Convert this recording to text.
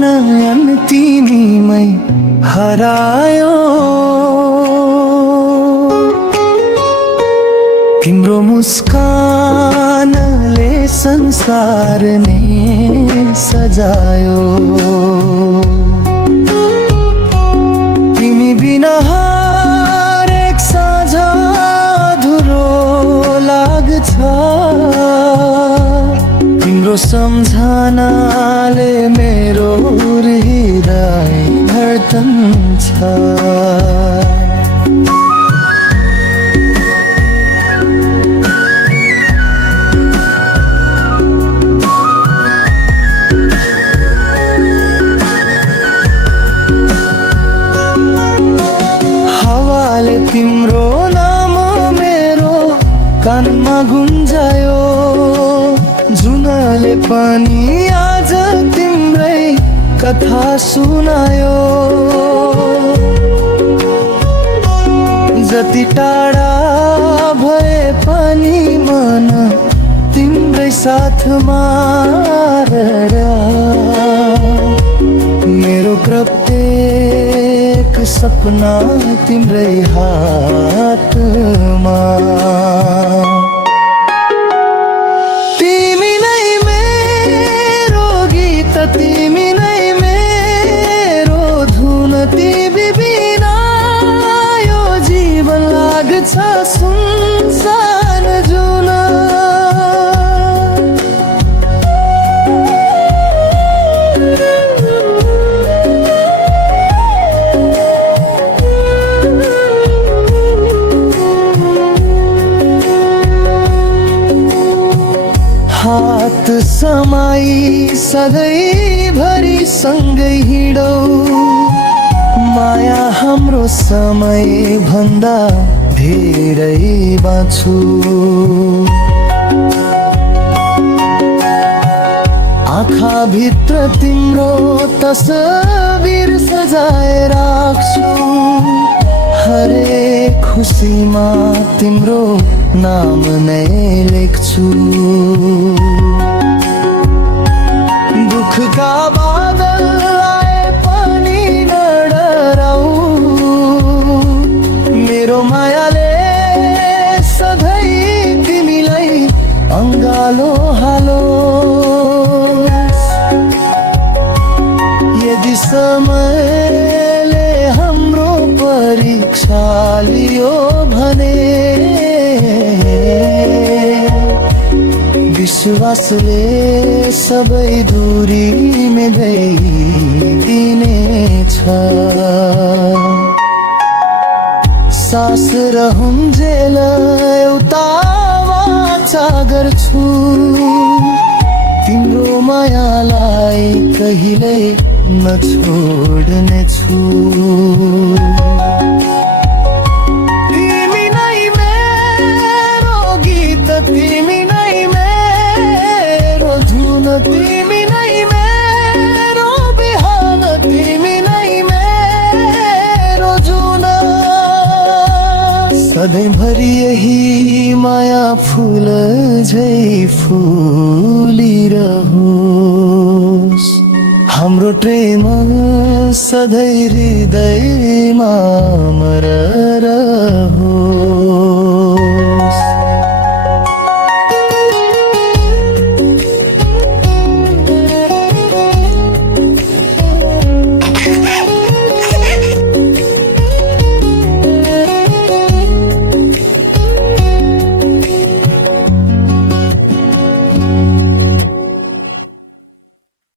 नयन तिमीमै हरायो। तिम्रो मुस्कानले संसार नै सजायो। तिमी बिना हरेक साँझ अधुरो लाग्छ। तिम्रो सम्झनाले मेरो हृदय धड्कन छ। हावाले तिम्रो नाम मेरो कानमा गुन्जायो। जुनले पनि आज तिम्रै कथा सुनायो। जति टाढा भए पनि मन तिम्रै साथमा रह्यो। मेरो प्रत्येक सपना तिम्रै हातमा। तिमी नै मेरो गीत, तिमी नै मेरो धुन। तिमी बिना यो जीवन लाग्छ सुनसान जुन। हात समाई सधैँभरि सँगै हिँडौ। माया हाम्रो समय भन्दा धेरै बाँच्छु। आँखा भित्र तिम्रो तस्बिर सजाएर राख्छु। हरेक खुसीमा तिम्रो नाम नै लेख्छु। दुःखका बादल आए पनि न डराऊ। मेरो मायाले सधैँ तिमीलाई अङ्गालो हालोस्। यदि समयले हाम्रो परीक्षा लियो भने विश्वासले सबै दूरी मिलाइदिनेछ। सास रहुन्जेल एउटा वाचा गर्छु। तिम्रो मायालाई कहिल्यै नछोड्नेछु। तिमी नै मेरो गीत, तिमी नै मेरो धुन। तिमी नै मेरो बिहान, तिमी नै मेरो जुन। सधैँभरि यही माया फुल झै फुलिरहोस्। हाम्रो प्रेम सधैँ हृदयमा अमर रहोस्।